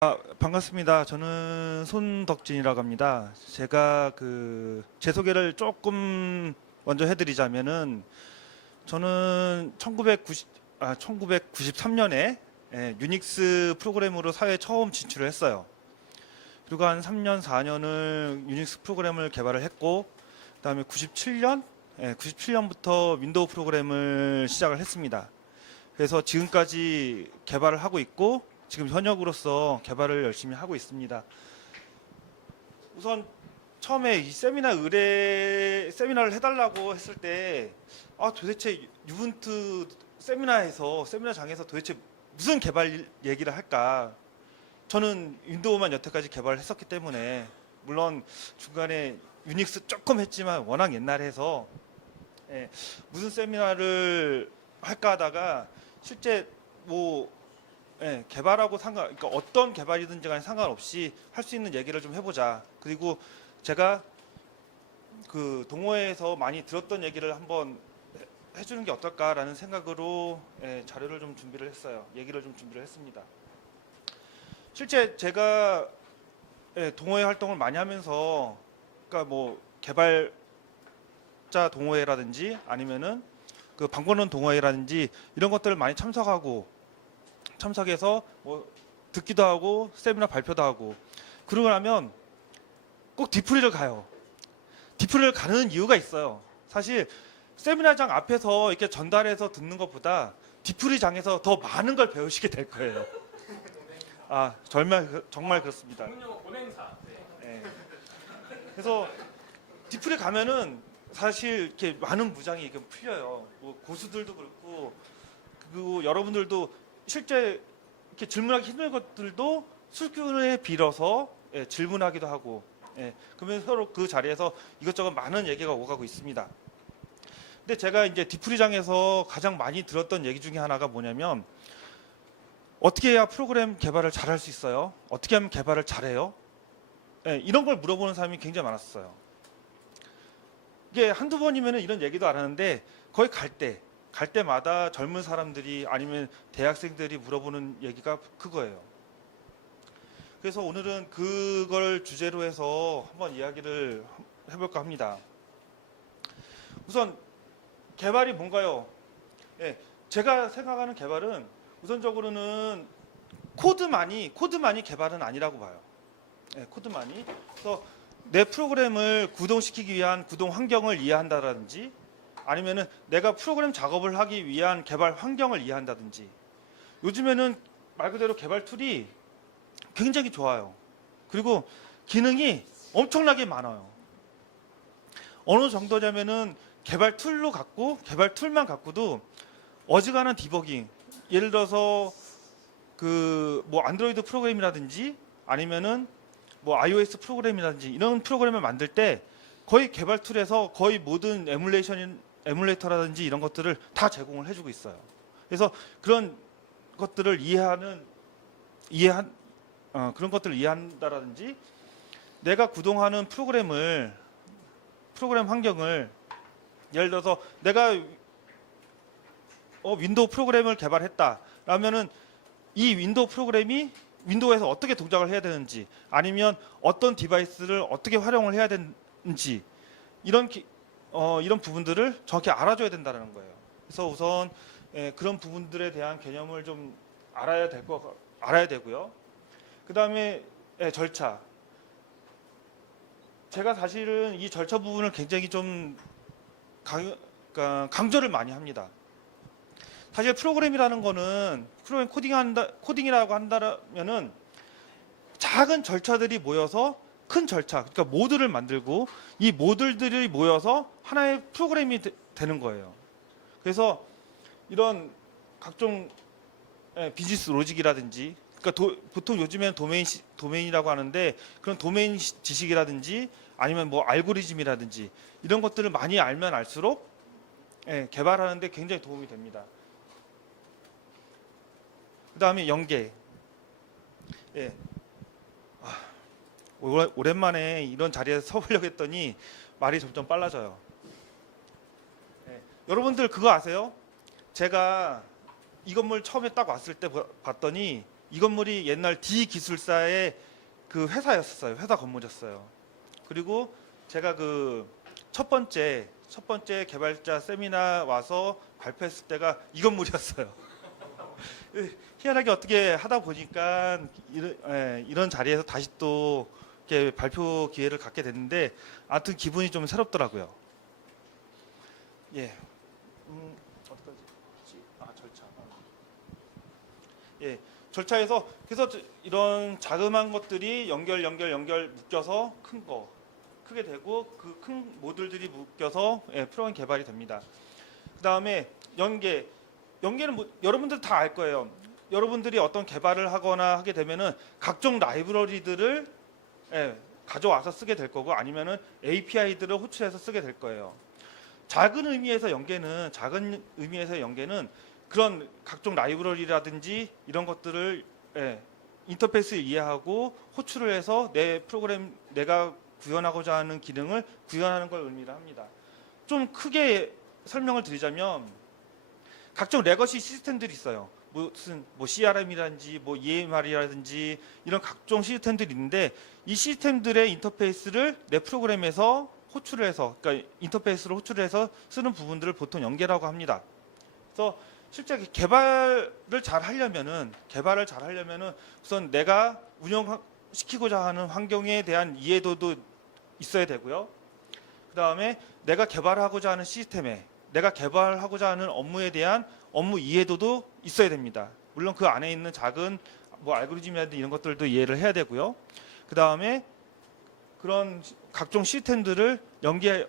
반갑습니다. 저는 손덕진이라고 합니다. 제가 제 소개를 조금 먼저 해드리자면은 저는 1993년에 유닉스 프로그램으로 사회에 처음 진출을 했어요. 그리고 한 3년, 4년을 유닉스 프로그램을 개발을 했고, 그다음에 97년부터 윈도우 프로그램을 시작을 했습니다. 그래서 지금까지 개발을 하고 있고, 지금 현역으로서 개발을 열심히 하고 있습니다. 우선 처음에 이 세미나를 해달라고 했을 때 도대체 유분투 세미나장에서 도대체 무슨 개발 얘기를 할까? 저는 윈도우만 여태까지 개발을 했었기 때문에, 물론 중간에 유닉스 조금 했지만 워낙 옛날에 해서 무슨 세미나를 할까 하다가 실제 개발하고 그러니까 어떤 개발이든지 간에 상관없이 할 수 있는 얘기를 좀 해보자. 그리고 제가 그 동호회에서 많이 들었던 얘기를 한번 해주는 게 어떨까라는 생각으로 자료를 좀 준비를 했어요. 얘기를 좀 준비를 했습니다. 실제 제가 동호회 활동을 많이 하면서, 그러니까 뭐 개발자 동호회라든지 아니면은 그 방법론 동호회라든지 이런 것들을 많이 참석해서 뭐 듣기도 하고 세미나 발표도 하고, 그러고 나면 꼭 디프리를 가요. 디프리를 가는 이유가 있어요. 사실 세미나장 앞에서 이렇게 전달해서 듣는 것보다 디프리장에서 더 많은 걸 배우시게 될 거예요. 정말 그렇습니다. 본행사. 네. 그래서 디프리 가면은 사실 이렇게 많은 무장이 이렇게 풀려요. 뭐 고수들도 그렇고, 그리고 여러분들도 실제 이렇게 질문하기 힘든 것들도 술기운에 빌어서 질문하기도 하고, 그러면 서로 그 자리에서 이것저것 많은 얘기가 오가고 있습니다. 근데 제가 이제 디프리장에서 가장 많이 들었던 얘기 중에 하나가 뭐냐면, 어떻게 해야 프로그램 개발을 잘할 수 있어요? 어떻게 하면 개발을 잘해요? 이런 걸 물어보는 사람이 굉장히 많았어요. 이게 한두 번이면 이런 얘기도 안 하는데, 거의 갈 때마다 젊은 사람들이 아니면 대학생들이 물어보는 얘기가 그거예요. 그래서 오늘은 그걸 주제로 해서 한번 이야기를 해볼까 합니다. 우선 개발이 뭔가요? 제가 생각하는 개발은 우선적으로는 코드만이 개발은 아니라고 봐요. 코드만이. 그래서 내 프로그램을 구동시키기 위한 구동 환경을 이해한다든지, 아니면은 내가 프로그램 작업을 하기 위한 개발 환경을 이해한다든지. 요즘에는 말 그대로 개발 툴이 굉장히 좋아요. 그리고 기능이 엄청나게 많아요. 어느 정도냐면은 개발 툴만 갖고도 어지간한 디버깅, 예를 들어서 그 뭐 안드로이드 프로그램이라든지 아니면은 뭐 iOS 프로그램이라든지 이런 프로그램을 만들 때 거의 개발 툴에서 거의 모든 에뮬레이터라든지 이런 것들을 다 제공을 해주고 있어요. 그래서 그런 것들을 그런 것들을 이해한다라든지, 내가 구동하는 프로그램 환경을, 예를 들어서 내가 윈도우 프로그램을 개발했다라면은 이 윈도우 프로그램이 윈도우에서 어떻게 동작을 해야 되는지, 아니면 어떤 디바이스를 어떻게 활용을 해야 되는지, 이런 부분들을 정확히 알아줘야 된다는 거예요. 그래서 우선 그런 부분들에 대한 개념을 좀 알아야 되고요. 그 다음에 절차. 제가 사실은 이 절차 부분을 굉장히 좀 강조를 많이 합니다. 사실 프로그램이라는 거는, 프로그램 코딩이라고 한다면은 작은 절차들이 모여서 큰 절차, 그러니까 모듈을 만들고, 이 모듈들이 모여서 하나의 프로그램이 되는 거예요. 그래서 이런 각종 비즈니스 로직이라든지, 그러니까 보통 요즘에는 도메인이라고 하는데, 그런 도메인 지식이라든지 아니면 뭐 알고리즘이라든지 이런 것들을 많이 알면 알수록 개발하는데 굉장히 도움이 됩니다. 그 다음에 연계. 오랜만에 이런 자리에서 서보려고 했더니 말이 점점 빨라져요. 여러분들 그거 아세요? 제가 이 건물 처음에 딱 왔을 때 봤더니 이 건물이 옛날 D 기술사의 그 회사였었어요. 회사 건물이었어요. 그리고 제가 그 첫 번째 개발자 세미나 와서 발표했을 때가 이 건물이었어요. 희한하게 어떻게 하다 보니까 이런 자리에서 다시 또 이렇게 발표 기회를 갖게 됐는데, 아무튼 기분이 좀 새롭더라고요. 예. 어디까지? 절차. 예. 절차에서 그래서 이런 자그마한 것들이 연결 묶여서 큰 거 크게 되고, 그 큰 모듈들이 묶여서 프로그램 개발이 됩니다. 그 다음에 연계는 뭐 여러분들 다 알 거예요. 여러분들이 어떤 개발을 하거나 하게 되면은 각종 라이브러리들을 가져와서 쓰게 될 거고, 아니면은 API들을 호출해서 쓰게 될 거예요. 작은 의미에서 연계는 그런 각종 라이브러리라든지 이런 것들을 인터페이스를 이해하고 호출을 해서 내 프로그램, 내가 구현하고자 하는 기능을 구현하는 걸 의미를 합니다. 좀 크게 설명을 드리자면, 각종 레거시 시스템들이 있어요. 무슨 CRM이라든지 EMR이라든지 이런 각종 시스템들이 있는데, 이 시스템들의 인터페이스를 내 프로그램에서 호출을 해서, 그러니까 인터페이스로 호출을 해서 쓰는 부분들을 보통 연계라고 합니다. 그래서 실제 개발을 잘 하려면은 우선 내가 운영시키고자 하는 환경에 대한 이해도도 있어야 되고요. 그 다음에 내가 개발하고자 하는 시스템에, 내가 개발하고자 하는 업무에 대한 업무 이해도도 있어야 됩니다. 물론 그 안에 있는 작은 알고리즘이라든지 이런 것들도 이해를 해야 되고요. 그 다음에 그런 각종 시스템들을 그러니까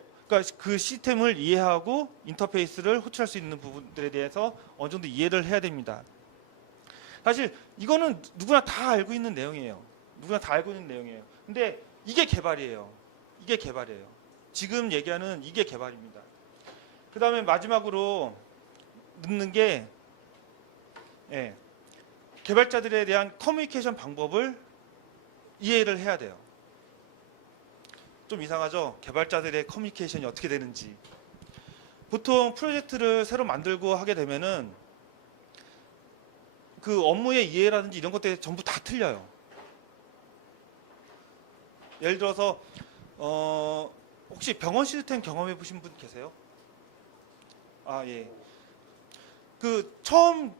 그 시스템을 이해하고 인터페이스를 호출할 수 있는 부분들에 대해서 어느 정도 이해를 해야 됩니다. 사실 이거는 누구나 다 알고 있는 내용이에요. 근데 이게 개발이에요. 지금 얘기하는 이게 개발입니다. 그 다음에 마지막으로 넣는 게 개발자들에 대한 커뮤니케이션 방법을 이해를 해야 돼요. 좀 이상하죠? 개발자들의 커뮤니케이션이 어떻게 되는지. 보통 프로젝트를 새로 만들고 하게 되면은 그 업무의 이해라든지 이런 것들이 전부 다 틀려요. 예를 들어서 혹시 병원 시스템 경험해 보신 분 계세요? 예. 처음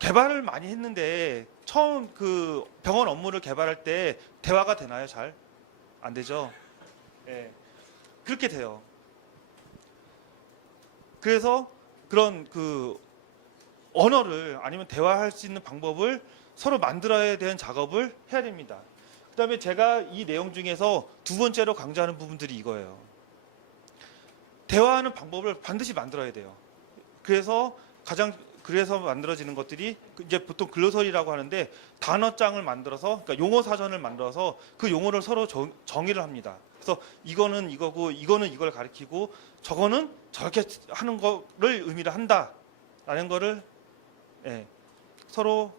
개발을 많이 했는데, 처음 그 병원 업무를 개발할 때 대화가 되나요? 잘? 안 되죠. 그렇게 돼요. 그래서 그런 그 언어를, 아니면 대화할 수 있는 방법을 서로 만들어야 되는 작업을 해야 됩니다. 그다음에 제가 이 내용 중에서 두 번째로 강조하는 부분들이 이거예요. 대화하는 방법을 반드시 만들어야 돼요. 그래서 만들어지는 것들이 이제 보통 글로설이라고 하는데, 단어장을 만들어서, 그러니까 용어 사전을 만들어서 그 용어를 서로 정의를 합니다. 그래서 이거는 이거고, 이거는 이걸 가리키고, 저거는 저렇게 하는 거를 의미를 한다라는 거를 서로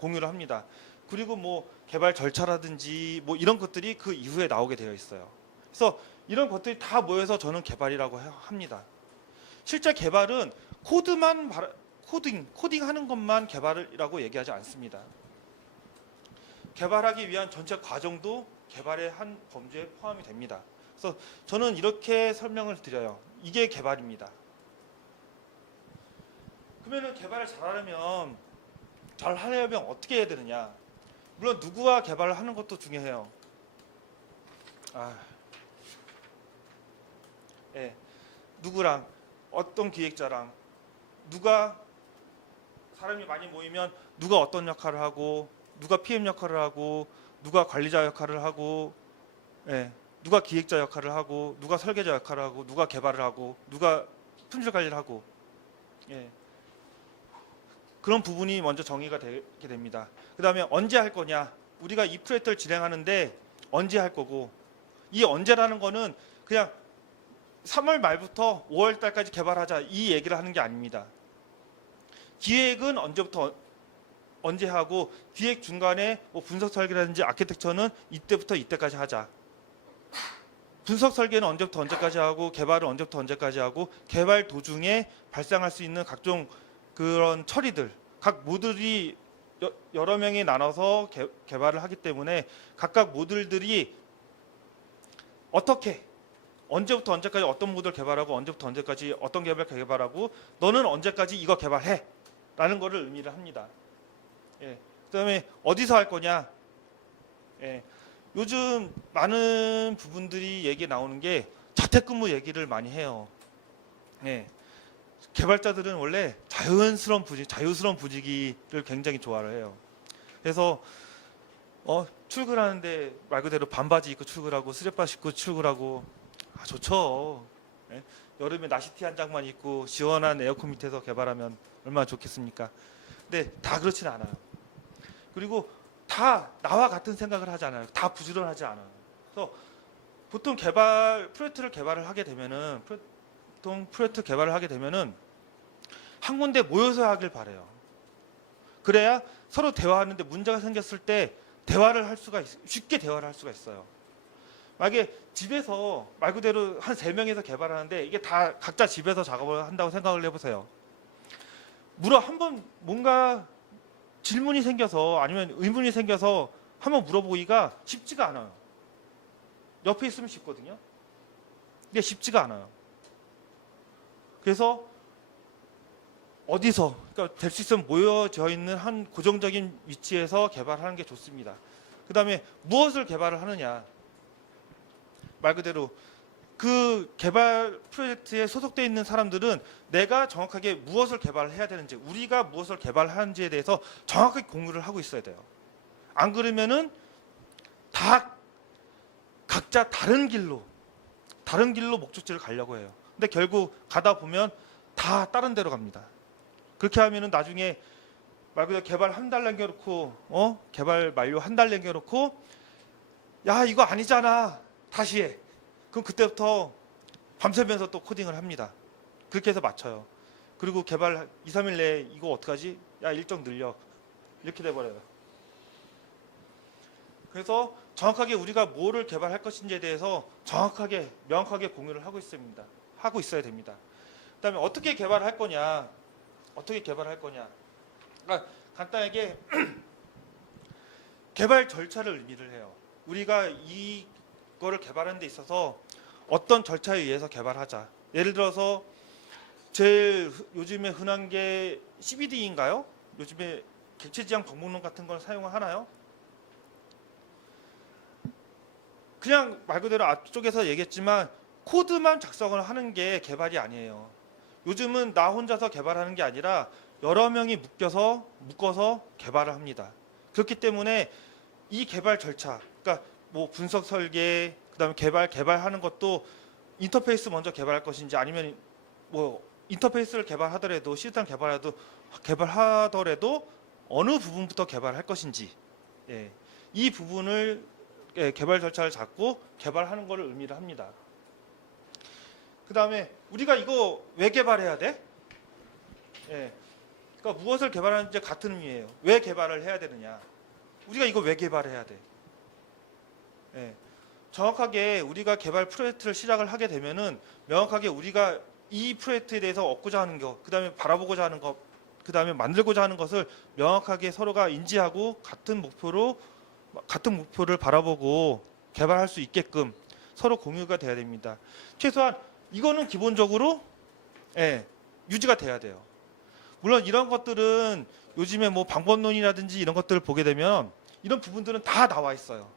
공유를 합니다. 그리고 개발 절차라든지 이런 것들이 그 이후에 나오게 되어 있어요. 그래서 이런 것들이 다 모여서 저는 개발이라고 합니다. 실제 개발은 코딩하는 것만 개발이라고 얘기하지 않습니다. 개발하기 위한 전체 과정도 개발의 한 범주에 포함이 됩니다. 그래서 저는 이렇게 설명을 드려요. 이게 개발입니다. 그러면 개발을 잘하려면 어떻게 해야 되느냐? 물론 누구와 개발을 하는 것도 중요해요. 누구랑, 어떤 기획자랑, 사람이 많이 모이면 누가 어떤 역할을 하고, 누가 PM 역할을 하고, 누가 관리자 역할을 하고, 누가 기획자 역할을 하고, 누가 설계자 역할을 하고, 누가 개발을 하고, 누가 품질 관리를 하고, 그런 부분이 먼저 정의가 되게 됩니다. 그 다음에 언제 할 거냐? 우리가 이 프로젝트를 진행하는데 언제 할 거고, 이 언제라는 거는 그냥 3월 말부터 5월 달까지 개발하자 이 얘기를 하는 게 아닙니다. 기획은 언제부터 언제 하고, 기획 중간에 분석 설계라든지 아키텍처는 이때부터 이때까지 하자. 분석 설계는 언제부터 언제까지 하고, 개발은 언제부터 언제까지 하고, 개발 도중에 발생할 수 있는 각종 그런 처리들, 각 모듈이 여러 명이 나눠서 개발을 하기 때문에 각각 모듈들이 어떻게 언제부터 언제까지 어떤 모듈 개발하고 언제부터 언제까지 어떤 개발하고 너는 언제까지 이거 개발해 라는 거를 의미를 합니다. 예. 그다음에 어디서 할 거냐. 예. 요즘 많은 부분들이 얘기 나오는 게 자택근무 얘기를 많이 해요. 예. 개발자들은 원래 자유스러운 분위기를 굉장히 좋아를 해요. 그래서 출근하는데 말 그대로 반바지 입고 출근하고 쓰레빠 입고 출근하고 좋죠. 예? 여름에 나시티 한 장만 입고 시원한 에어컨 밑에서 개발하면 얼마나 좋겠습니까? 근데 다 그렇진 않아요. 그리고 다 나와 같은 생각을 하지 않아요. 다 부지런하지 않아요. 그래서 보통 프로젝트 개발을 하게 되면은 한 군데 모여서 하길 바래요. 그래야 서로 대화하는데 문제가 생겼을 때 쉽게 대화를 할 수가 있어요. 만약에 집에서 말 그대로 한 3명이서 개발하는데 이게 다 각자 집에서 작업을 한다고 생각을 해보세요. 한번 뭔가 질문이 생겨서 아니면 의문이 생겨서 한번 물어보기가 쉽지가 않아요. 옆에 있으면 쉽거든요. 이게 쉽지가 않아요. 그래서 그러니까 될 수 있으면 모여져 있는 한 고정적인 위치에서 개발하는 게 좋습니다. 그 다음에 무엇을 개발을 하느냐. 말 그대로 그 개발 프로젝트에 소속되어 있는 사람들은 내가 정확하게 무엇을 개발을 해야 되는지, 우리가 무엇을 개발하는지에 대해서 정확하게 공유를 하고 있어야 돼요. 안 그러면은 다 각자 다른 길로 목적지를 가려고 해요. 근데 결국 가다 보면 다 다른 데로 갑니다. 그렇게 하면은 나중에 말 그대로 개발 한 달 남겨놓고 개발 만료 한 달 남겨놓고 야 이거 아니잖아 다시 해. 그럼 그때부터 밤새면서 또 코딩을 합니다. 그렇게 해서 맞춰요. 그리고 개발 2, 3일 내에 이거 어떡하지? 야 일정 늘려. 이렇게 돼버려요. 그래서 정확하게 우리가 뭐를 개발할 것인지에 대해서 명확하게 공유를 하고 있어야 됩니다. 그다음에 어떻게 개발할 거냐. 그러니까 간단하게 개발 절차를 의미를 해요. 우리가 이거를 개발하는 데 있어서 어떤 절차에 의해서 개발하자. 예를 들어서 제일 요즘에 흔한 게 CBD인가요? 요즘에 객체지향 방법론 같은 걸 사용을 하나요? 그냥 말 그대로 앞쪽에서 얘기했지만 코드만 작성을 하는 게 개발이 아니에요. 요즘은 나 혼자서 개발하는 게 아니라 여러 명이 묶어서 개발을 합니다. 그렇기 때문에 이 개발 절차, 그러니까 뭐 분석 설계, 그다음에 개발하는 것도 인터페이스 먼저 개발할 것인지 아니면 뭐 인터페이스를 개발하더라도 시스템 개발하더라도 어느 부분부터 개발할 것인지 이 부분을 개발 절차를 잡고 개발하는 것을 의미를 합니다. 그 다음에 우리가 이거 왜 개발해야 돼? 그러니까 무엇을 개발하는지 같은 의미예요. 왜 개발을 해야 되느냐? 우리가 이거 왜 개발해야 돼? 정확하게 우리가 개발 프로젝트를 시작을 하게 되면은 명확하게 우리가 이 프로젝트에 대해서 얻고자 하는 것, 그 다음에 바라보고자 하는 것, 그 다음에 만들고자 하는 것을 명확하게 서로가 인지하고 같은 목표를 바라보고 개발할 수 있게끔 서로 공유가 돼야 됩니다. 최소한 이거는 기본적으로 유지가 돼야 돼요. 물론 이런 것들은 요즘에 뭐 방법론이라든지 이런 것들을 보게 되면 이런 부분들은 다 나와 있어요.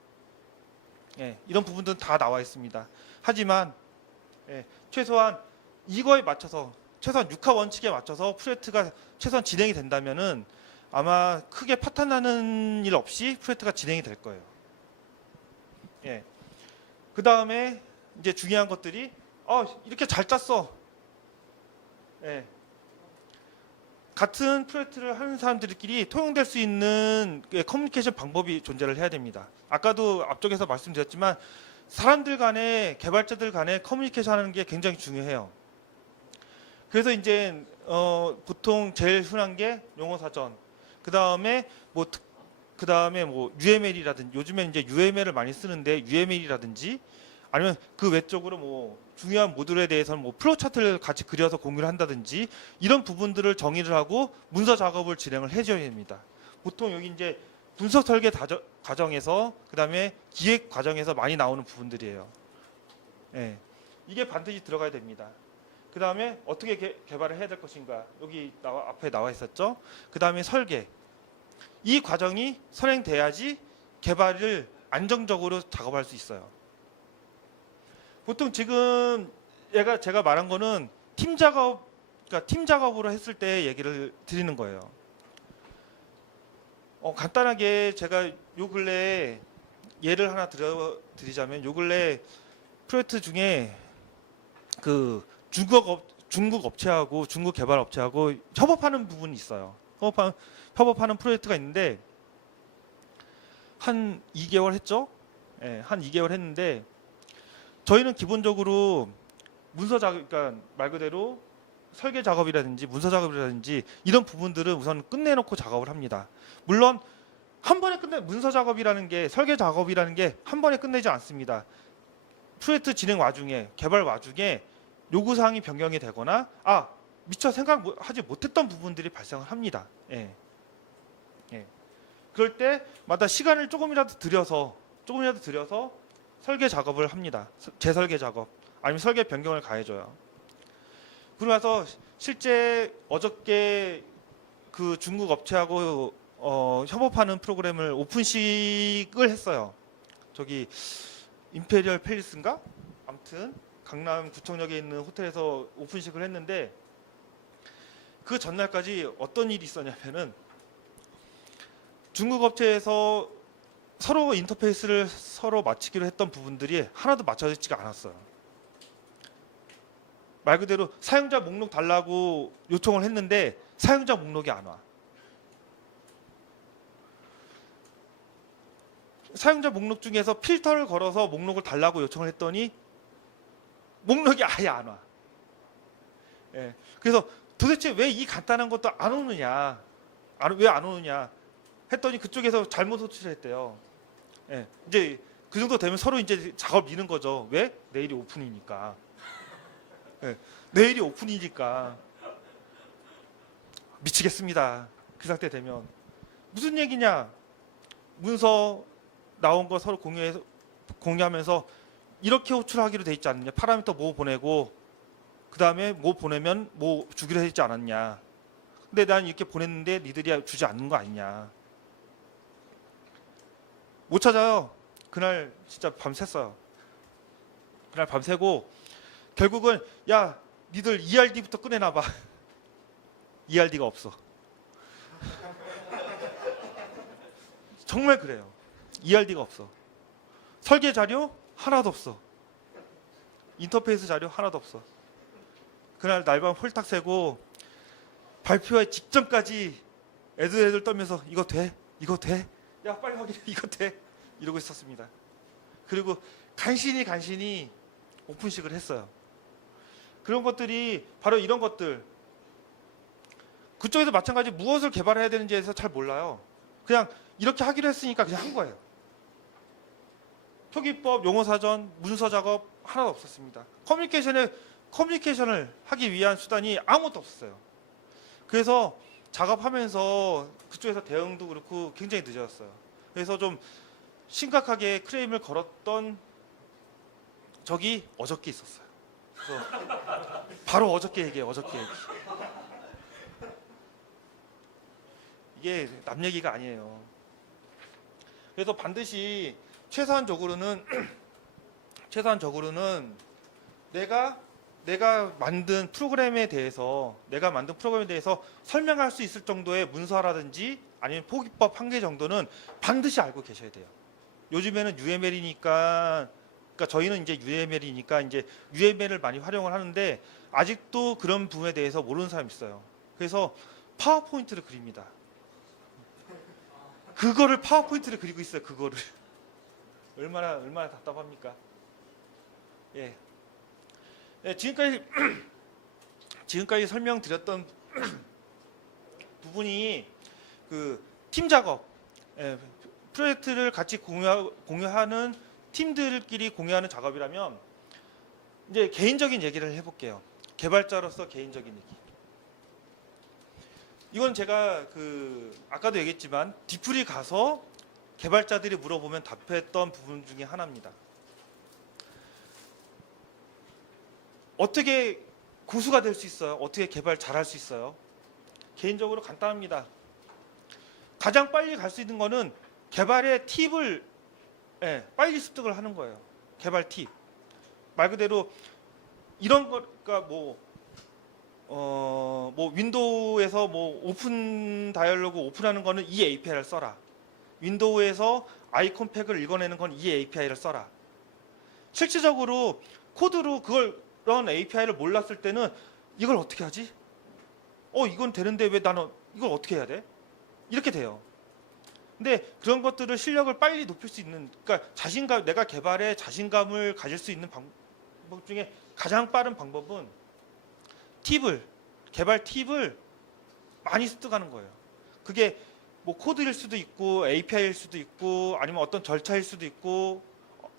이런 부분들은 다 나와 있습니다. 하지만 최소한 이거에 맞춰서 최소한 6화 원칙에 맞춰서 프로젝트가 최소한 진행이 된다면은 아마 크게 파탄나는 일 없이 프로젝트가 진행이 될 거예요. 그 다음에 이제 중요한 것들이 이렇게 잘 짰어. 같은 프로젝트를 하는 사람들끼리 통용될 수 있는 커뮤니케이션 방법이 존재를 해야 됩니다. 아까도 앞쪽에서 말씀드렸지만 사람들 간에 개발자들 간에 커뮤니케이션 하는 게 굉장히 중요해요. 그래서 이제 보통 제일 흔한 게 용어 사전, 그 다음에 뭐 UML이라든지 요즘에 이제 UML을 많이 쓰는데 UML이라든지 아니면 그 외적으로 뭐 중요한 모듈에 대해서는 뭐 플로우 차트를 같이 그려서 공유를 한다든지 이런 부분들을 정의를 하고 문서 작업을 진행을 해줘야 됩니다. 보통 여기 이제 분석 설계 과정에서 그다음에 기획 과정에서 많이 나오는 부분들이에요. 예. 이게 반드시 들어가야 됩니다. 그다음에 어떻게 개발을 해야 될 것인가 여기 앞에 나와 있었죠. 그다음에 설계. 이 과정이 선행돼야지 개발을 안정적으로 작업할 수 있어요. 보통 지금 제가 말한 거는 팀 작업으로 했을 때 얘기를 드리는 거예요. 간단하게 제가 요 근래에 예를 하나 드리자면 요 근래 프로젝트 중에 그 중국 업체하고 중국 개발 업체하고 협업하는 부분이 있어요. 협업하는 프로젝트가 있는데 한 2개월 했죠? 네, 한 2개월 했는데 저희는 기본적으로 문서 작업, 그러니까 말 그대로 설계 작업이라든지 문서 작업이라든지 이런 부분들은 우선 끝내놓고 작업을 합니다. 물론 한 번에 문서 작업이라는 게 설계 작업이라는 게 한 번에 끝내지 않습니다. 프로젝트 진행 와중에 개발 와중에 요구사항이 변경이 되거나 미처 생각하지 못했던 부분들이 발생을 합니다. 예. 예. 그럴 때마다 시간을 조금이라도 들여서 설계 작업을 합니다. 재설계 작업 아니면 설계 변경을 가해줘요. 그러고 나서 실제 어저께 그 중국 업체하고 협업하는 프로그램을 오픈식을 했어요. 저기 임페리얼 팰리스인가? 아무튼 강남 구청역에 있는 호텔에서 오픈식을 했는데 그 전날까지 어떤 일이 있었냐면은 중국 업체에서 서로 인터페이스를 서로 맞추기로 했던 부분들이 하나도 맞춰지지가 않았어요. 말 그대로 사용자 목록 달라고 요청을 했는데 사용자 목록이 안 와. 사용자 목록 중에서 필터를 걸어서 목록을 달라고 요청을 했더니 목록이 아예 안 와. 예. 그래서 도대체 왜 이 간단한 것도 안 오느냐, 왜 안 오느냐 했더니 그쪽에서 잘못 호출을 했대요. 예. 이제 그 정도 되면 서로 이제 작업 미는 거죠. 왜? 내일이 오픈이니까. 예. 내일이 오픈이니까. 미치겠습니다. 그 상태 되면 무슨 얘기냐? 문서 나온 거 서로 공유하면서 이렇게 호출하기로 돼 있지 않느냐? 파라미터 뭐 보내고 그 다음에 뭐 보내면 뭐 주기로 돼 있지 않았냐? 근데 난 이렇게 보냈는데 니들이 주지 않는 거 아니냐? 못 찾아요. 그날 진짜 밤샜어요. 그날 밤새고 결국은 야 니들 ERD부터 꺼내놔봐. ERD가 없어. 정말 그래요. ERD가 없어. 설계 자료 하나도 없어. 인터페이스 자료 하나도 없어. 그날 날밤 홀딱 새고 발표회 직전까지 애들 떨면서 이거 돼? 이거 돼? 야 빨리 확인해. 이거 돼? 이러고 있었습니다. 그리고 간신히 오픈식을 했어요. 그런 것들이 바로 이런 것들. 그쪽에서 마찬가지 무엇을 개발해야 되는지에서 잘 몰라요. 그냥 이렇게 하기로 했으니까 그냥 한 거예요. 표기법, 용어사전, 문서 작업 하나도 없었습니다. 커뮤니케이션을 하기 위한 수단이 아무것도 없었어요. 그래서 작업하면서 그쪽에서 대응도 그렇고 굉장히 늦어졌어요. 그래서 좀 심각하게 크레임을 걸었던 적이 어저께 있었어요. 그래서 바로 어저께 얘기. 이게 남 얘기가 아니에요. 그래서 반드시 최소한적으로는 내가 만든 프로그램에 대해서 설명할 수 있을 정도의 문서라든지 아니면 포기법 한 개 정도는 반드시 알고 계셔야 돼요. 요즘에는 UML이니까 그러니까 저희는 이제 UML이니까 이제 UML을 많이 활용을 하는데 아직도 그런 부분에 대해서 모르는 사람이 있어요. 그래서 파워포인트를 그립니다. 그거를 파워포인트를 그리고 있어요. 그거를 얼마나 답답합니까? 예. 예, 지금까지 설명드렸던 부분이 그 팀 작업, 프로젝트를 같이 공유하는 팀들끼리 공유하는 작업이라면 이제 개인적인 얘기를 해볼게요. 개발자로서 개인적인 얘기. 이건 제가 아까도 얘기했지만 디플이 가서 개발자들이 물어보면 답했던 부분 중에 하나입니다. 어떻게 고수가 될 수 있어요? 어떻게 개발 잘할 수 있어요? 개인적으로 간단합니다. 가장 빨리 갈 수 있는 거는 개발의 팁을 빨리 습득을 하는 거예요. 개발 팁. 말 그대로 이런 거가 윈도우에서 오픈 다이얼로그 오픈하는 거는 이 API를 써라. 윈도우에서 아이콘 팩을 읽어내는 건 이 API를 써라. 실질적으로 코드로 그런 API를 몰랐을 때는 이걸 어떻게 하지? 이건 되는데 왜 나는 이걸 어떻게 해야 돼? 이렇게 돼요. 근데 그런 것들을 실력을 빨리 높일 수 있는, 그러니까 자신감, 내가 개발에 자신감을 가질 수 있는 방법 중에 가장 빠른 방법은 개발 팁을 많이 습득하는 거예요. 그게 코드일 수도 있고 API일 수도 있고 아니면 어떤 절차일 수도 있고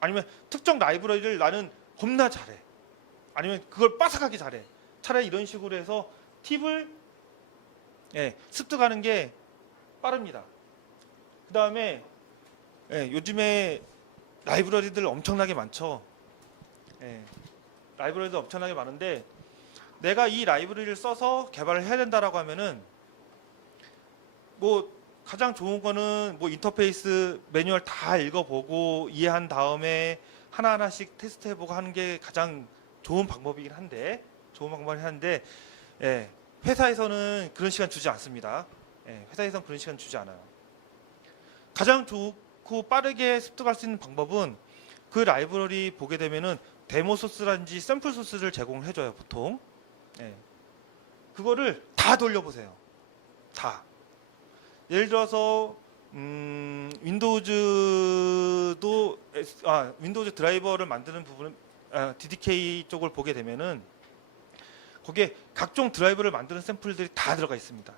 아니면 특정 라이브러리를 나는 겁나 잘해. 아니면 그걸 빠삭하게 잘해. 차라리 이런 식으로 해서 팁을 습득하는 게 빠릅니다. 그 다음에 요즘에 라이브러리들 엄청나게 많죠. 라이브러리도 엄청나게 많은데 내가 이 라이브러리를 써서 개발을 해야 된다라고 하면은 가장 좋은 거는 인터페이스 매뉴얼 다 읽어보고 이해한 다음에 하나하나씩 테스트해보고 하는 게 가장 좋은 방법이긴 한데 회사에서는 그런 시간 주지 않습니다. 회사에서는 그런 시간 주지 않아요. 가장 좋고 빠르게 습득할 수 있는 방법은 그 라이브러리 보게 되면은 데모 소스라든지 샘플 소스를 제공을 해줘요. 보통 그거를 다 돌려보세요. 다. 예를 들어서 윈도우즈 드라이버를 만드는 부분은 DDK 쪽을 보게 되면은 거기에 각종 드라이버를 만드는 샘플들이 다 들어가 있습니다.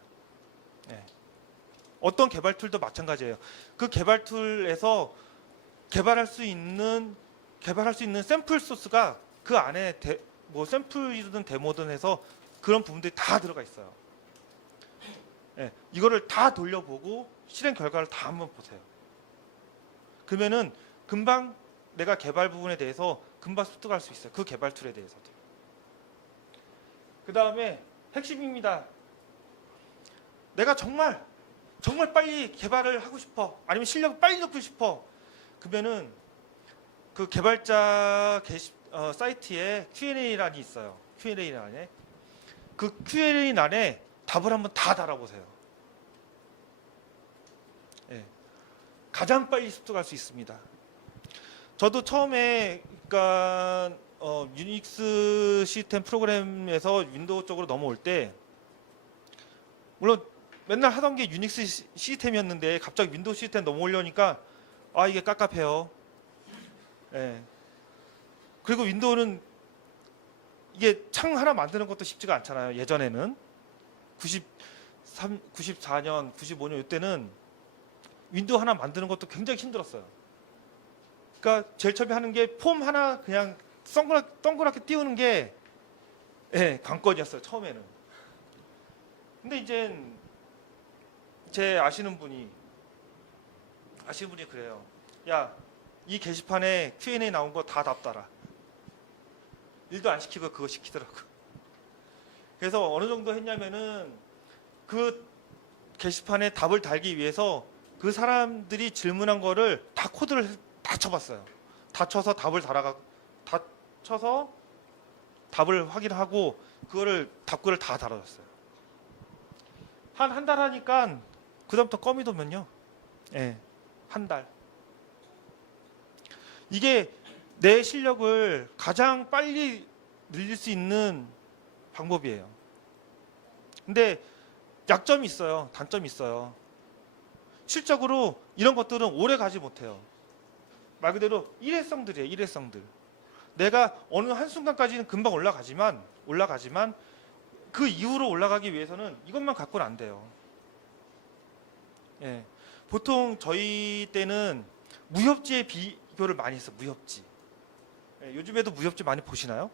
어떤 개발 툴도 마찬가지예요. 그 개발 툴에서 개발할 수 있는 샘플 소스가 그 안에 샘플이든 데모든 해서 그런 부분들이 다 들어가 있어요. 이거를 다 돌려보고 실행 결과를 다 한번 보세요. 그러면은 금방 내가 개발 부분에 대해서 금방 습득할 수 있어요. 그 개발 툴에 대해서도. 그 다음에 핵심입니다. 내가 정말 빨리 개발을 하고 싶어. 아니면 실력을 빨리 높이고 싶어. 그러면은 그 개발자 사이트에 Q&A란이 있어요. Q&A란에. 그 Q&A란에 답을 한번 다 달아보세요. 가장 빨리 습득할 수 있습니다. 저도 처음에 유닉스 시스템 프로그램에서 윈도우 쪽으로 넘어올 때 물론 맨날 하던 게 유닉스 시스템이었는데 갑자기 윈도우 시스템 넘어오려니까 이게 깝깝해요. 그리고 윈도우는 이게 창 하나 만드는 것도 쉽지가 않잖아요. 예전에는 94년, 95년 이때는 윈도우 하나 만드는 것도 굉장히 힘들었어요. 그러니까 제일 처음에 하는 게 폼 하나 그냥 동그랗게 띄우는 게 관건이었어요. 처음에는. 근데 이제 제 아시는 분이 그래요. 야, 이 게시판에 Q&A 나온 거 다 답 달아. 일도 안 시키고 그거 시키더라고. 그래서 어느 정도 했냐면은 그 게시판에 답을 달기 위해서 그 사람들이 질문한 거를 다 코드를 다 쳐봤어요. 다 쳐서 답을 확인하고 그거를 답글을 다 달아줬어요. 한 달 하니까 그다음부터 껌이 돌면요. 한 달. 이게 내 실력을 가장 빨리 늘릴 수 있는 방법이에요. 근데 약점이 있어요. 단점이 있어요. 실적으로 이런 것들은 오래 가지 못해요. 말 그대로 일회성들이에요. 일회성들. 내가 어느 한순간까지는 금방 올라가지만 그 이후로 올라가기 위해서는 이것만 갖고는 안 돼요. 보통 저희 때는 무협지에 비교를 많이 했어요. 무협지. 요즘에도 무협지 많이 보시나요?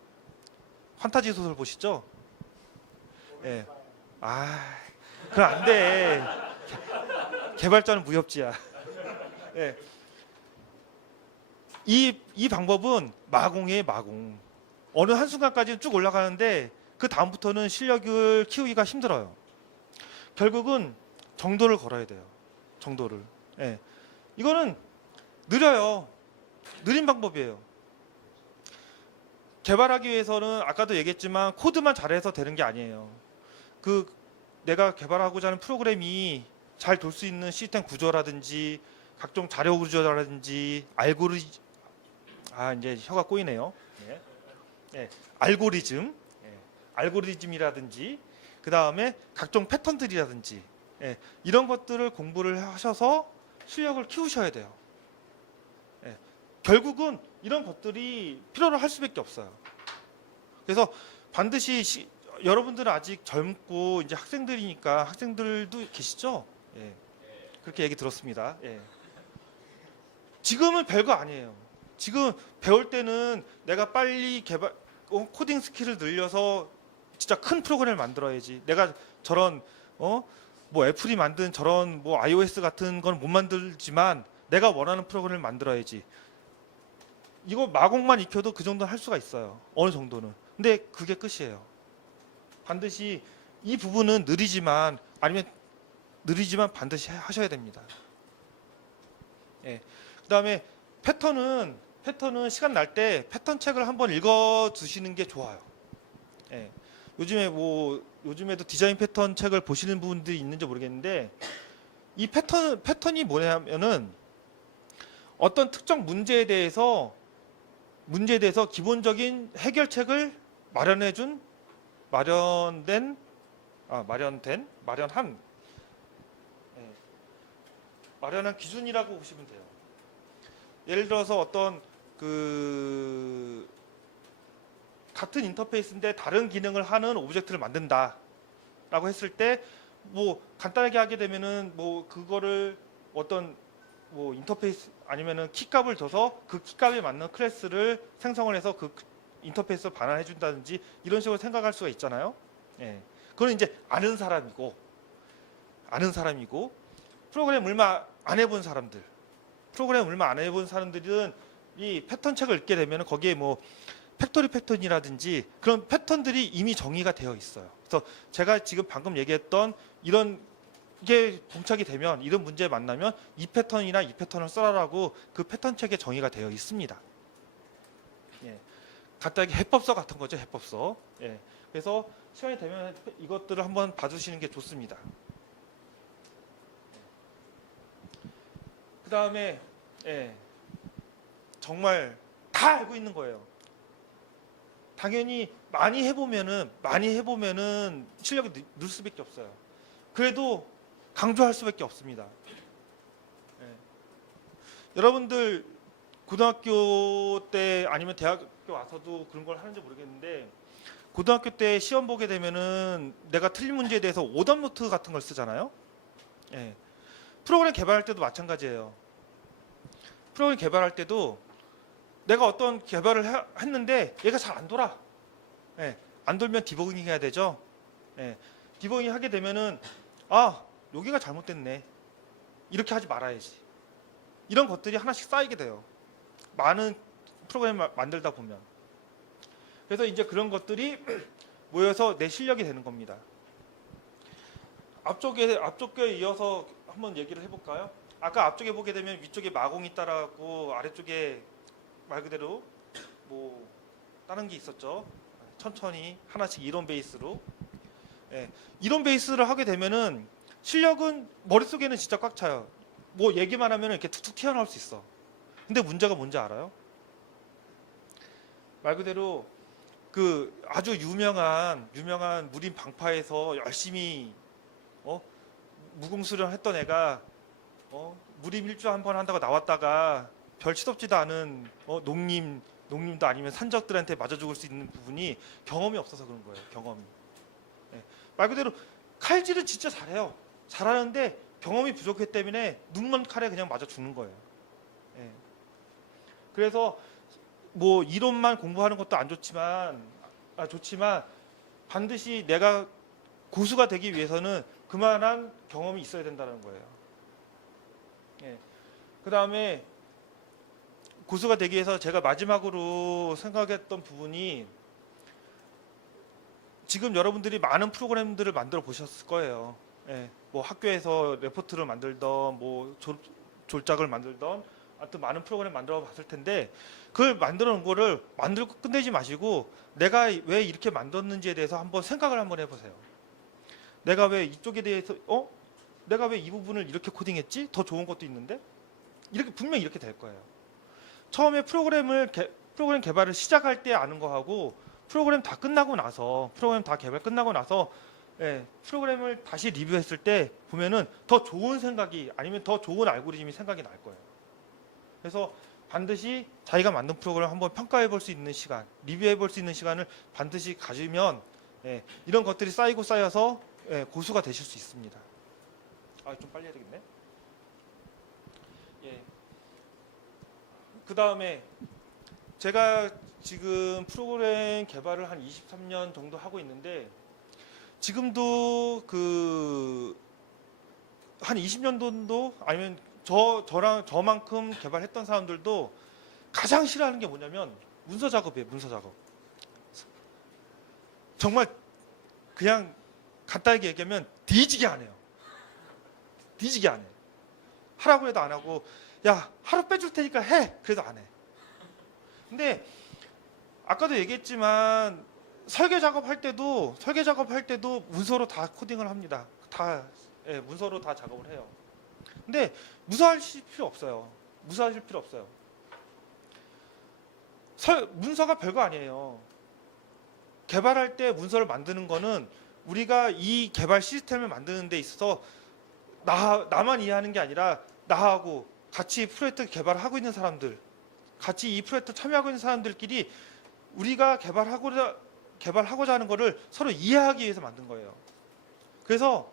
판타지 소설 보시죠? 그럼 안 돼. 개발자는 무협지야. 예. 이 방법은 마공이에요, 마공. 어느 한순간까지는 쭉 올라가는데 그 다음부터는 실력을 키우기가 힘들어요. 결국은 정도를 걸어야 돼요. 정도를. 예. 이거는 느려요. 느린 방법이에요. 개발하기 위해서는 아까도 얘기했지만 코드만 잘해서 되는 게 아니에요. 그 내가 개발하고자 하는 프로그램이 잘 돌 수 있는 시스템 구조라든지 각종 자료 구조라든지 이제 혀가 꼬이네요. 예. 예. 알고리즘이라든지 그 다음에 각종 패턴들이라든지 이런 것들을 공부를 하셔서 실력을 키우셔야 돼요. 결국은 이런 것들이 필요로 할 수밖에 없어요. 그래서 반드시 여러분들은 아직 젊고 이제 학생들이니까 학생들도 계시죠? 그렇게 얘기 들었습니다. 지금은 별거 아니에요. 지금 배울 때는 내가 빨리 코딩 스킬을 늘려서 진짜 큰 프로그램을 만들어야지. 내가 저런 뭐 애플이 만든 저런 뭐 iOS 같은 건 못 만들지만 내가 원하는 프로그램을 만들어야지. 이거 마공만 익혀도 그 정도는 할 수가 있어요. 어느 정도는. 근데 그게 끝이에요. 반드시 이 부분은 느리지만 반드시 하셔야 됩니다. 그다음에 패턴은 시간 날 때 패턴 책을 한번 읽어 두시는 게 좋아요. 요즘에도 디자인 패턴 책을 보시는 분들이 있는지 모르겠는데 이 패턴이 뭐냐면은 어떤 특정 문제에 대해서 기본적인 해결책을 마련한 기준이라고 보시면 돼요. 예를 들어서 어떤 같은 인터페이스인데 다른 기능을 하는 오브젝트를 만든다라고 했을 때 뭐 간단하게 하게 되면은 뭐 그거를 어떤 뭐 인터페이스 아니면은 키값을 줘서 그 키값에 맞는 클래스를 생성을 해서 그 인터페이스로 반환해 준다든지 이런 식으로 생각할 수가 있잖아요. 그건 이제 아는 사람이고 프로그램 얼마 안 해본 사람들은 이 패턴 책을 읽게 되면 거기에 뭐 팩토리 패턴이라든지 그런 패턴들이 이미 정의가 되어 있어요. 그래서 제가 지금 방금 얘기했던 이런 게 봉착이 되면 이런 문제에 만나면 이 패턴을 써라라고 그 패턴 책에 정의가 되어 있습니다. 간단하게 해법서 같은 거죠, 해법서. 그래서 시간이 되면 이것들을 한번 봐주시는 게 좋습니다. 그 다음에 정말 다 알고 있는 거예요. 당연히 많이 해보면은 실력이 늘 수밖에 없어요. 그래도 강조할 수밖에 없습니다. 여러분들 고등학교 때 아니면 대학교 와서도 그런 걸 하는지 모르겠는데 고등학교 때 시험 보게 되면은 내가 틀린 문제에 대해서 오답 노트 같은 걸 쓰잖아요. 프로그램 개발할 때도 마찬가지예요. 프로그램 개발할 때도 내가 어떤 개발을 했는데 얘가 잘 안 돌아. 안 돌면 디버깅 해야 되죠. 디버깅 하게 되면은 여기가 잘못됐네. 이렇게 하지 말아야지. 이런 것들이 하나씩 쌓이게 돼요. 많은 프로그램 만들다 보면. 그래서 이제 그런 것들이 모여서 내 실력이 되는 겁니다. 앞쪽에 이어서 한번 얘기를 해볼까요? 아까 앞쪽에 보게 되면 위쪽에 마공이 따라가고 아래쪽에 말 그대로 뭐 다른 게 있었죠. 천천히 하나씩 이론 베이스로. 이론 베이스를 하게 되면은 실력은 머릿속에는 진짜 꽉 차요. 뭐 얘기만 하면 이렇게 툭툭 튀어나올 수 있어. 근데 문제가 뭔지 알아요? 말 그대로 그 아주 유명한 무림 방파에서 열심히 무공수련 했던 애가 무림 일주 한번 한다고 나왔다가 별 시덥지도 않은 농림도 아니면 산적들한테 맞아 죽을 수 있는 부분이 경험이 없어서 그런 거예요. 경험이. 말 그대로 칼질은 진짜 잘해요. 잘하는데 경험이 부족했기 때문에 눈먼 칼에 그냥 맞아 죽는 거예요. 그래서 뭐 이론만 공부하는 것도 안 좋지만 반드시 내가 고수가 되기 위해서는 그만한 경험이 있어야 된다는 거예요. 예. 그 다음에 고수가 되기 위해서 제가 마지막으로 생각했던 부분이, 지금 여러분들이 많은 프로그램들을 만들어 보셨을 거예요. 예. 뭐 학교에서 레포트를 만들던, 뭐 졸작을 만들던, 하여튼 많은 프로그램 만들어 봤을 텐데, 그걸 만들어 놓은 거를 만들고 끝내지 마시고 내가 왜 이렇게 만들었는지에 대해서 한번 생각을 한번 해보세요. 내가 왜 이쪽에 대해서 내가 왜 이 부분을 이렇게 코딩했지? 더 좋은 것도 있는데? 이렇게 분명히 이렇게 될 거예요. 처음에 프로그램 개발을 시작할 때 아는 거하고 프로그램 다 끝나고 나서, 프로그램 다 개발 끝나고 나서 프로그램을 다시 리뷰했을 때 보면은 더 좋은 생각이, 아니면 더 좋은 알고리즘이 생각이 날 거예요. 그래서 반드시 자기가 만든 프로그램을 한번 평가해 볼 수 있는 시간, 리뷰해 볼 수 있는 시간을 반드시 가지면 이런 것들이 쌓이고 쌓여서 고수가 되실 수 있습니다. 좀 빨리 해야 되겠네. 그 다음에 제가 지금 프로그램 개발을 한 23년 정도 하고 있는데, 지금도 한 20년 정도, 아니면 저만큼 개발했던 사람들도 가장 싫어하는 게 뭐냐면 문서 작업이에요. 문서 작업. 정말 그냥 간단하게 얘기하면 뒤지게 안 해요. 뒤지게 안 해. 하라고 해도 안 하고, 야 하루 빼줄 테니까 해. 그래도 안 해. 근데 아까도 얘기했지만 설계 작업할 때도 문서로 다 코딩을 합니다. 문서로 다 작업을 해요. 근데 무서워하실 필요 없어요. 무서워하실 필요 없어요. 문서가 별거 아니에요. 개발할 때 문서를 만드는 거는 우리가 이 개발 시스템을 만드는 데 있어서 나만 이해하는 게 아니라 나하고 같이 프로젝트 개발을 하고 있는 사람들, 같이 이 프로젝트 참여하고 있는 사람들끼리 우리가 개발하고자 하는 거를 서로 이해하기 위해서 만든 거예요. 그래서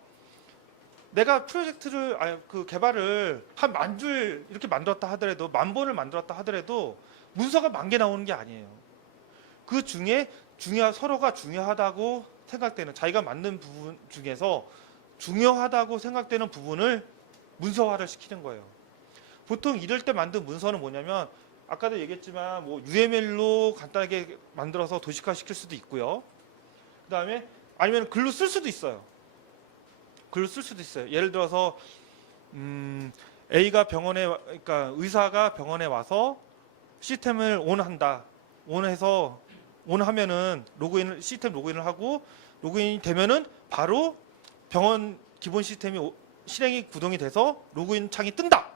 내가 개발을 한 10,000줄 이렇게 만들었다 하더라도, 10,000번을 만들었다 하더라도 문서가 10,000개 나오는 게 아니에요. 그 중에 서로가 중요하다고 생각되는, 자기가 만든 부분 중에서 중요하다고 생각되는 부분을 문서화를 시키는 거예요. 보통 이럴 때 만든 문서는 뭐냐면, 아까도 얘기했지만 뭐 UML로 간단하게 만들어서 도식화 시킬 수도 있고요. 그 다음에 아니면 글로 쓸 수도 있어요. 예를 들어서 그러니까 의사가 병원에 와서 시스템을 온하면은 시스템 로그인을 하고, 로그인이 되면은 바로 병원 기본 시스템이 실행이 구동이 돼서 로그인 창이 뜬다.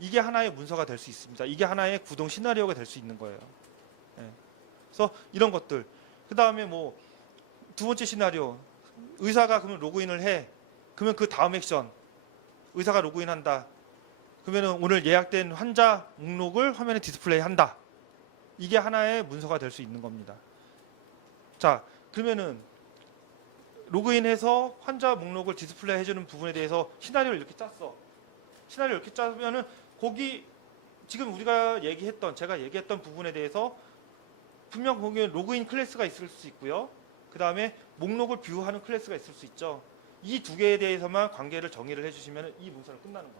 이게 하나의 문서가 될 수 있습니다. 이게 하나의 구동 시나리오가 될 수 있는 거예요. 그래서 이런 것들. 그 다음에 뭐 두 번째 시나리오, 의사가 그러면 로그인을 해. 그러면 그 다음 액션, 의사가 로그인한다. 그러면 오늘 예약된 환자 목록을 화면에 디스플레이 한다. 이게 하나의 문서가 될 수 있는 겁니다. 자, 그러면은 로그인해서 환자 목록을 디스플레이 해주는 부분에 대해서 시나리오를 이렇게 짰어. 시나리오를 이렇게 짜면은 거기 지금 제가 얘기했던 부분에 대해서 분명 거기에 로그인 클래스가 있을 수 있고요. 그 다음에 목록을 뷰하는 클래스가 있을 수 있죠. 이 두 개에 대해서만 관계를 정의를 해주시면 이 문서는 끝나는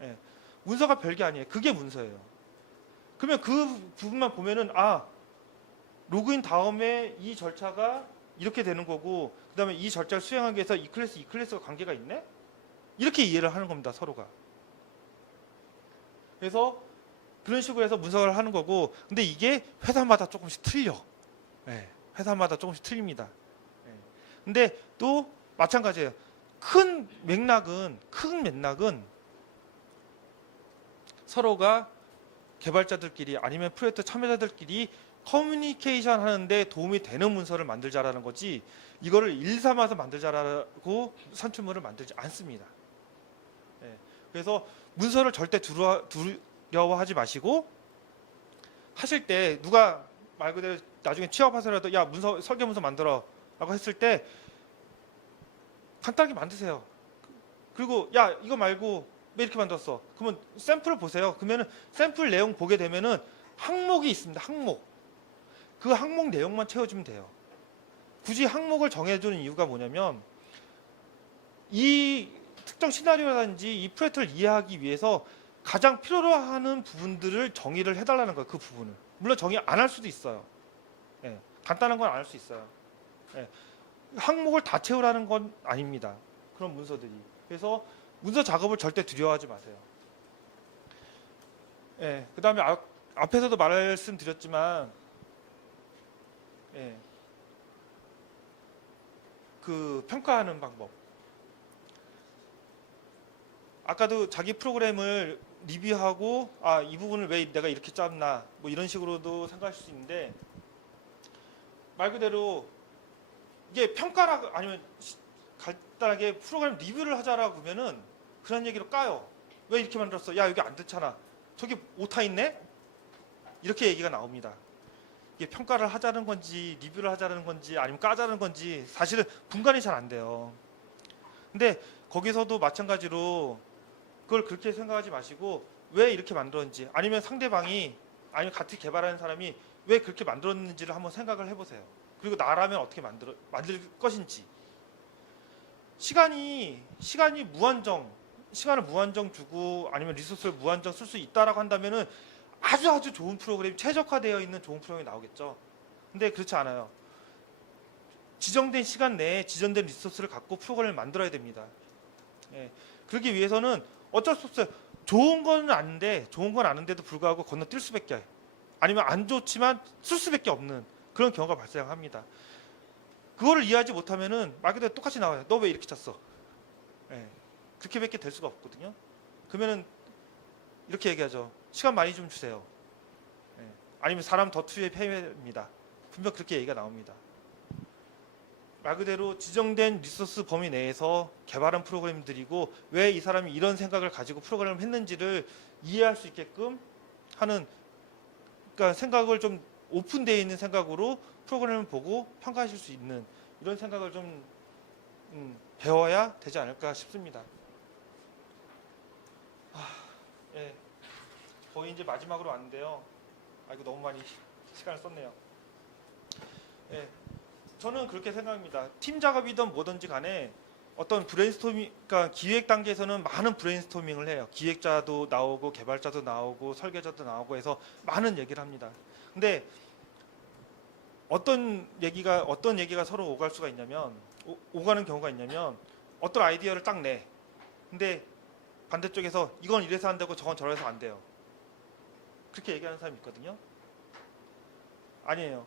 거예요. 문서가 별게 아니에요. 그게 문서예요. 그러면 그 부분만 보면은 로그인 다음에 이 절차가 이렇게 되는 거고, 그 다음에 이 절차를 수행하기 위해서 이 클래스가 관계가 있네? 이렇게 이해를 하는 겁니다. 서로가. 그래서 그런 식으로 해서 문서를 하는 거고, 근데 이게 회사마다 조금씩 틀려. 회사마다 조금씩 틀립니다. 근데 또 마찬가지예요. 큰 맥락은 서로가 개발자들끼리 아니면 프로젝트 참여자들끼리 커뮤니케이션 하는데 도움이 되는 문서를 만들자라는 거지, 이거를 일삼아서 만들자라고 산출물을 만들지 않습니다. 그래서 문서를 절대 두려워하지 마시고, 하실 때 누가 말 그대로 나중에 취업하서라도 야 설계 문서 만들어 라고 했을 때 간단하게 만드세요. 그리고 야 이거 말고 왜 이렇게 만들었어? 그러면 샘플을 보세요. 그러면 샘플 내용 보게 되면은 항목이 있습니다. 항목. 그 항목 내용만 채워주면 돼요. 굳이 항목을 정해주는 이유가 뭐냐면 이 특정 시나리오라든지 이 프로젝트를 이해하기 위해서 가장 필요로 하는 부분들을 정의를 해달라는 거예요. 그 부분을. 물론 정의 안 할 수도 있어요. 예, 간단한 건 안 할 수 있어요. 예, 항목을 다 채우라는 건 아닙니다. 그런 문서들이. 그래서 문서 작업을 절대 두려워하지 마세요. 예, 그 다음에 앞에서도 말씀드렸지만 예, 그 평가하는 방법. 아까도 자기 프로그램을 리뷰하고 이 부분을 왜 내가 이렇게 짰나 뭐 이런 식으로도 생각하실 수 있는데 말 그대로 이게 평가라 아니면 간단하게 프로그램 리뷰를 하자라고 하면은 그런 얘기로 까요. 왜 이렇게 만들었어? 야 여기 안 좋잖아. 저기 오타 있네? 이렇게 얘기가 나옵니다. 이게 평가를 하자는 건지 리뷰를 하자는 건지 아니면 까자는 건지 사실은 분간이 잘 안 돼요. 근데 거기서도 마찬가지로 그걸 그렇게 생각하지 마시고 왜 이렇게 만들었는지 아니면 상대방이 아니면 같이 개발하는 사람이 왜 그렇게 만들었는지를 한번 생각을 해보세요. 그리고 나라면 어떻게 만들 것인지. 시간을 무한정 주고 아니면 리소스를 무한정 쓸 수 있다라고 한다면은 아주 좋은 프로그램이 최적화되어 있는 좋은 프로그램이 나오겠죠. 근데 그렇지 않아요. 지정된 시간 내에 지정된 리소스를 갖고 프로그램을 만들어야 됩니다. 예, 그러기 위해서는 어쩔 수 없어요. 좋은 건 아는데도 불구하고 건너뛸 수밖에 아니면 안 좋지만 쓸 수밖에 없는 그런 경우가 발생합니다. 그거를 이해하지 못하면은 말 그대로 똑같이 나와요. 너 왜 이렇게 짰어? 예, 그렇게밖에 될 수가 없거든요. 그러면은 이렇게 얘기하죠. 시간 많이 좀 주세요. 예, 아니면 사람 더 투입해야됩니다. 분명 그렇게 얘기가 나옵니다. 말 그대로 지정된 리소스 범위 내에서 개발한 프로그램들이고 왜 이 사람이 이런 생각을 가지고 프로그램을 했는지를 이해할 수 있게끔 하는 그러니까 생각을 좀 오픈되어 있는 생각으로 프로그램을 보고 평가하실 수 있는 이런 생각을 좀 배워야 되지 않을까 싶습니다. 예, 거의 이제 마지막으로 왔는데요. 이거 너무 많이 시간을 썼네요. 예, 저는 그렇게 생각합니다. 팀 작업이든 뭐든지 간에 어떤 브레인스토밍, 그러니까 기획 단계에서는 많은 브레인스토밍을 해요. 기획자도 나오고 개발자도 나오고 설계자도 나오고 해서 많은 얘기를 합니다. 근데 어떤 얘기가 서로 오갈 수가 있냐면 오가는 경우가 있냐면 어떤 아이디어를 딱 내. 근데 반대쪽에서 이건 이래서 안 되고 저건 저래서 안 돼요. 그렇게 얘기하는 사람이 있거든요. 아니에요.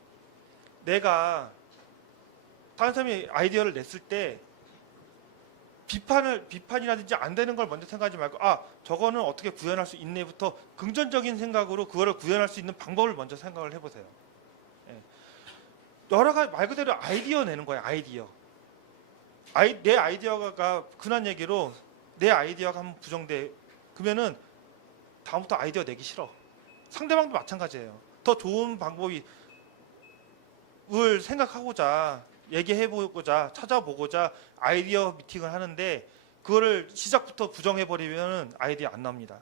내가 다른 사람이 아이디어를 냈을 때 비판이라든지 안 되는 걸 먼저 생각하지 말고 저거는 어떻게 구현할 수 있네부터 긍정적인 생각으로 그거를 구현할 수 있는 방법을 먼저 생각을 해보세요. 예. 여러 가지 말 그대로 아이디어 내는 거예요. 아이디어. 내 아이디어가 흔한 얘기로 내 아이디어가 한번 부정돼. 그러면은 다음부터 아이디어 내기 싫어. 상대방도 마찬가지예요. 더 좋은 방법을 생각하고자 얘기해보고자 찾아보고자 아이디어 미팅을 하는데 그거를 시작부터 부정해버리면 아이디어 안 나옵니다.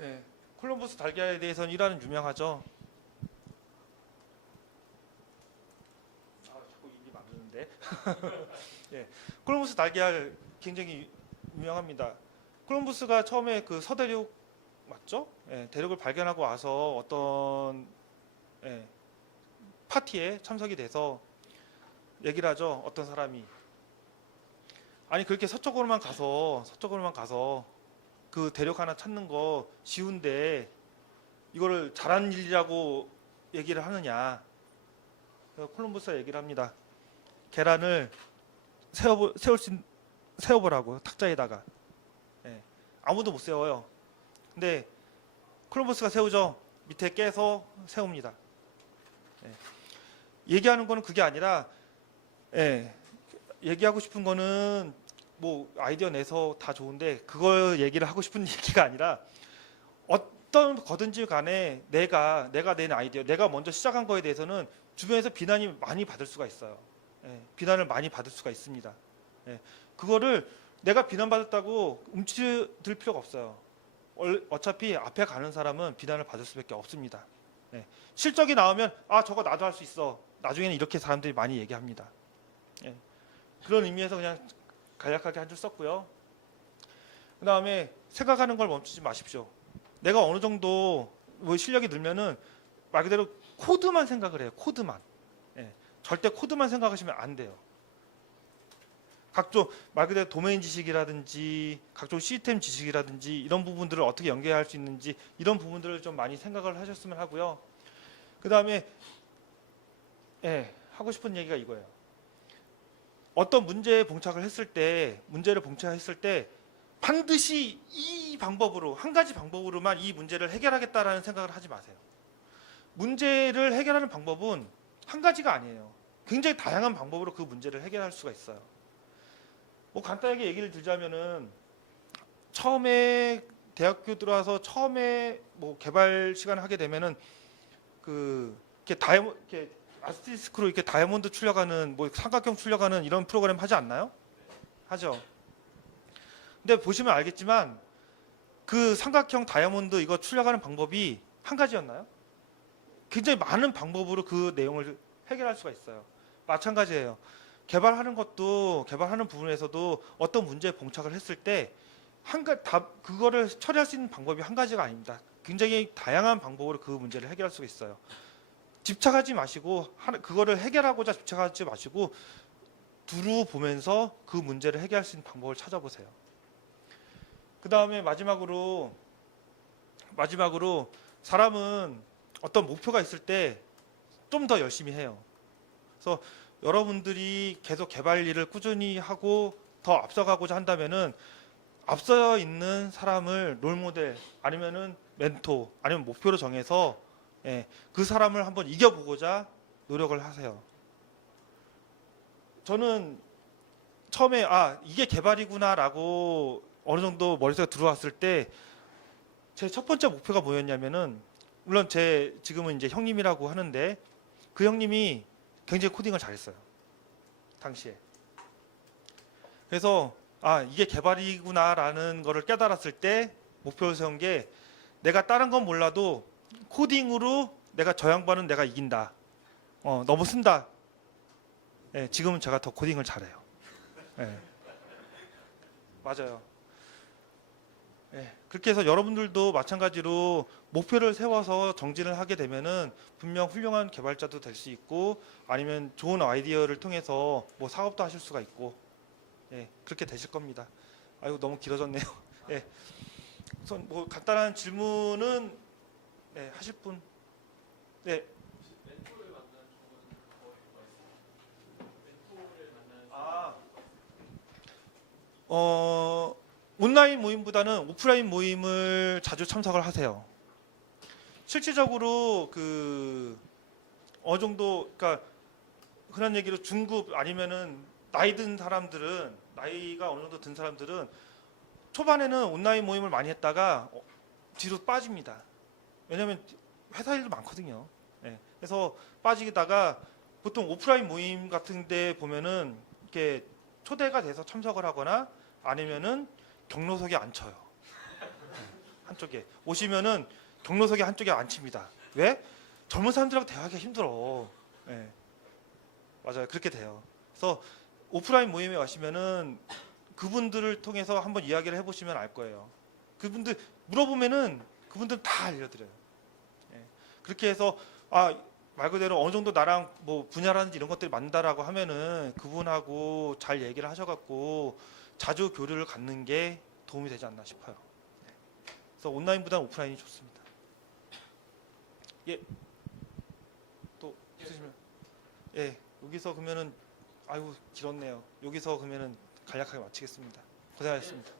예. 콜럼버스 달걀에 대해서는 이라는 유명하죠. 자꾸 입이 막히는데. 예. 콜럼버스 달걀 굉장히 유명합니다. 콜럼버스가 처음에 그 서대륙 맞죠? 예, 대륙을 발견하고 와서 어떤 파티에 참석이 돼서 얘기를 하죠. 어떤 사람이 아니 그렇게 서쪽으로만 가서 그 대륙 하나 찾는 거 쉬운데 이거를 잘한 일이라고 얘기를 하느냐. 콜럼버스가 얘기를 합니다. 계란을 세워보라고요. 탁자에다가. 예, 아무도 못 세워요. 근데 콜럼버스가 세우죠. 밑에 깨서 세웁니다. 예. 얘기하는 거는 그게 아니라 얘기하고 싶은 거는 뭐 아이디어 내서 다 좋은데 그걸 얘기를 하고 싶은 얘기가 아니라 어떤 거든지 간에 내가 낸 아이디어 내가 먼저 시작한 거에 대해서는 주변에서 비난이 많이 받을 수가 있어요. 비난을 많이 받을 수가 있습니다. 그거를 내가 비난받았다고 움츠들 필요가 없어요. 어차피 앞에 가는 사람은 비난을 받을 수밖에 없습니다. 예. 실적이 나오면 아 저거 나도 할 수 있어. 나중에는 이렇게 사람들이 많이 얘기합니다. 예. 그런 의미에서 그냥 간략하게 한 줄 썼고요. 그 다음에 생각하는 걸 멈추지 마십시오. 내가 어느 정도 뭐 실력이 늘면은 말 그대로 코드만 생각을 해요. 코드만. 예. 절대 코드만 생각하시면 안 돼요. 각종 말 그대로 도메인 지식이라든지 각종 시스템 지식이라든지 이런 부분들을 어떻게 연계할 수 있는지 이런 부분들을 좀 많이 생각을 하셨으면 하고요. 그 다음에 하고 싶은 얘기가 이거예요. 어떤 문제에 봉착을 했을 때 문제를 봉착했을 때 반드시 이 방법으로 한 가지 방법으로만 이 문제를 해결하겠다라는 생각을 하지 마세요. 문제를 해결하는 방법은 한 가지가 아니에요. 굉장히 다양한 방법으로 그 문제를 해결할 수가 있어요. 뭐 간단하게 얘기를 들자면은 처음에 대학교 들어와서 처음에 뭐 개발 시간을 하게 되면은 이렇게 아스티스크로 이렇게 다이아몬드 출력하는 뭐 삼각형 출력하는 이런 프로그램 하지 않나요? 하죠. 근데 보시면 알겠지만 그 삼각형 다이아몬드 이거 출력하는 방법이 한 가지였나요? 굉장히 많은 방법으로 그 내용을 해결할 수가 있어요. 마찬가지예요. 개발하는 것도 개발하는 부분에서도 어떤 문제에 봉착을 했을 때 그거를 처리할 수 있는 방법이 한 가지가 아닙니다. 굉장히 다양한 방법으로 그 문제를 해결할 수가 있어요. 집착하지 마시고 그거를 해결하고자 집착하지 마시고 두루 보면서 그 문제를 해결할 수 있는 방법을 찾아보세요. 그 다음에 마지막으로 사람은 어떤 목표가 있을 때 좀 더 열심히 해요. 그래서 여러분들이 계속 개발 일을 꾸준히 하고 더 앞서가고자 한다면은 앞서 있는 사람을 롤모델 아니면은 멘토 아니면 목표로 정해서 그 사람을 한번 이겨보고자 노력을 하세요. 저는 처음에 이게 개발이구나라고 어느 정도 머릿속에 들어왔을 때 제 첫 번째 목표가 뭐였냐면은 물론 제 지금은 이제 형님이라고 하는데 그 형님이 굉장히 코딩을 잘했어요. 당시에. 그래서 이게 개발이구나라는 거를 깨달았을 때 목표를 세운 게 내가 다른 건 몰라도 코딩으로 내가 저 양반은 내가 이긴다. 너무 쓴다. 지금은 제가 더 코딩을 잘해요. 맞아요. 그렇게 해서 여러분들도 마찬가지로 목표를 세워서 정진을 하게 되면은 분명 훌륭한 개발자도 될 수 있고 아니면 좋은 아이디어를 통해서 뭐 사업도 하실 수가 있고 그렇게 되실 겁니다. 아이고 너무 길어졌네요. 우선 뭐 간단한 질문은 하실 분? 네. 온라인 모임보다는 오프라인 모임을 자주 참석을 하세요. 실질적으로 어느 정도 그러니까 흔한 얘기로 중급 아니면은 나이가 어느 정도 든 사람들은 초반에는 온라인 모임을 많이 했다가 뒤로 빠집니다. 왜냐하면 회사 일도 많거든요. 그래서 빠지다가 보통 오프라인 모임 같은데 보면은 이렇게 초대가 돼서 참석을 하거나 아니면은 경로석에 앉혀요. 한쪽에 오시면은 경로석에 한쪽에 앉힙니다. 왜? 젊은 사람들하고 대화하기가 힘들어. 맞아요. 그렇게 돼요. 그래서 오프라인 모임에 가시면은 그분들을 통해서 한번 이야기를 해보시면 알 거예요. 그분들 물어보면은 그분들 다 알려드려요. 그렇게 해서 말 그대로 어느 정도 나랑 뭐 분야라든지 이런 것들이 맞는다라고 하면은 그분하고 잘 얘기를 하셔갖고 자주 교류를 갖는 게 도움이 되지 않나 싶어요. 그래서 온라인보다는 오프라인이 좋습니다. 또 있으시면 여기서 그러면은 아이고 길었네요. 여기서 그러면은 간략하게 마치겠습니다. 고생하셨습니다.